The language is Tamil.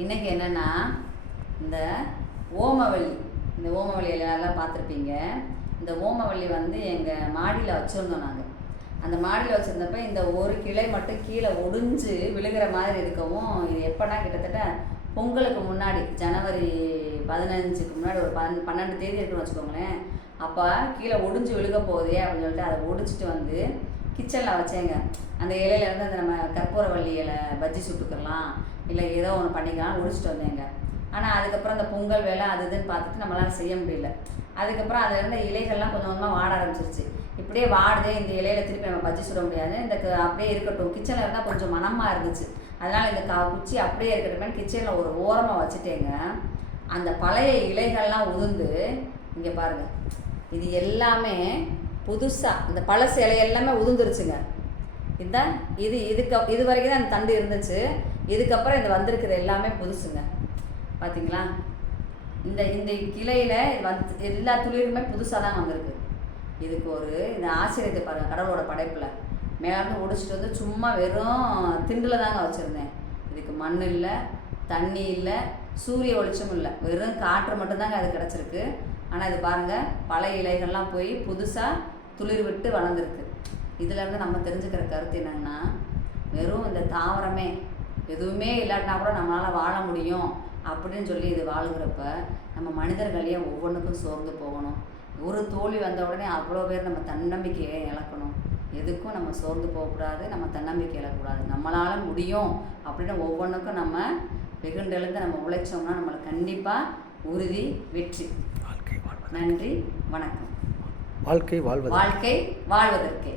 இன்றைக்கி என்னென்னா இந்த ஓமவல்லி, இந்த ஓமவல்லி எல்லாம் பார்த்துருப்பீங்க. இந்த ஓமவல்லி வந்து எங்கள் மாடியில் வச்சுருந்தோம். நாங்கள் அந்த மாடியில் வச்சுருந்தப்ப இந்த ஒரு கிளை மட்டும் கீழே ஒடிஞ்சு விழுகிற மாதிரி இருக்கவும், இது எப்போனா கிட்டத்தட்ட பொங்கலுக்கு முன்னாடி ஜனவரி 15க்கு முன்னாடி ஒரு 12 தேதி இருக்குன்னு வச்சுக்கோங்களேன். அப்போ கீழே ஒடிஞ்சு விழுக போகுதே அப்படின்னு சொல்லிட்டு அதை ஒடிச்சிட்டு வந்து கிச்சனில் வச்சேங்க. அந்த இலையிலேருந்து அந்த நம்ம கற்பூரவள்ளி இலை பஜ்ஜி சுட்டுக்கலாம், இல்லை ஏதோ ஒன்று பண்ணிக்கலாம் ஒடிச்சிட்டு வந்தேங்க. ஆனால் அதுக்கப்புறம் அந்த பொங்கல் வேலை அது இதுன்னு பார்த்துட்டு நம்மளால் செய்ய முடியல. அதுக்கப்புறம் அதில் இருந்த இலைகள்லாம் கொஞ்சம் கொஞ்சமாக வாட ஆரம்பிச்சிருச்சு. இப்படியே வாடுதே, இந்த இலையில திருப்பி நம்ம பஜ்ஜி சுட முடியாது, இந்த அப்படியே இருக்கட்டும். கிச்சனில் இருந்தால் கொஞ்சம் மனமாக இருந்துச்சு, அதனால் இந்த குச்சி அப்படியே இருக்கட்டும் கிச்சனில் ஒரு ஓரமாக வச்சுட்டேங்க. அந்த பழைய இலைகள்லாம் உதிர்ந்து இங்கே பாருங்கள், இது எல்லாமே புதுசாக இந்த பழசு இலை எல்லாமே உதிர்ந்துருச்சுங்க. இதுதான் இது வரைக்கும் தான் அந்த தண்டு இருந்துச்சு. இதுக்கப்புறம் இது வந்திருக்குது எல்லாமே புதுசுங்க. பார்த்தீங்களா? இந்த கிளையில் எல்லா துளிருமே புதுசாக தான் வந்திருக்கு. இதுக்கு இந்த ஆச்சரியத்தை பாருங்கள். கடவுளோட படைப்பில் மேலேருந்து ஒடிச்சிட்டு வந்து சும்மா வெறும் திண்டில் தாங்க வச்சுருந்தேன். இதுக்கு மண் இல்லை, தண்ணி இல்லை, சூரிய வெளிச்சமும் இல்லை, வெறும் காற்று மட்டும்தாங்க அது கிடச்சிருக்கு. ஆனால் இது பாருங்கள், பழைய இலைகள்லாம் போய் புதுசாக துளிர் விட்டு வளர்ந்துருக்கு. இதிலேருந்து நம்ம தெரிஞ்சுக்கிற கருத்து என்னங்கன்னா, வெறும் இந்த தாவரமே எதுவுமே இல்லாட்டினா கூட நம்மளால் வாழ முடியும் அப்படின்னு சொல்லி இது வாழுகிறப்ப நம்ம மனிதர்களையே ஒவ்வொன்றுக்கும் சோர்ந்து போகணும். ஒரு தோல்வி வந்த உடனே அவ்வளோ பேர் நம்ம தன்னம்பிக்கையை இழக்கணும். எதுக்கும் நம்ம சோர்ந்து போகக்கூடாது, நம்ம தன்னம்பிக்கை இழக்கக்கூடாது. நம்மளால் முடியும் அப்படின்னு ஒவ்வொன்றுக்கும் நம்ம வெகுண்டெழுந்து நம்ம உழைச்சோம்னா நம்மளுக்கு கண்டிப்பாக உறுதி வெற்றி. நன்றி, வணக்கம். வாழ்க்கை வாழ்வதற்கே.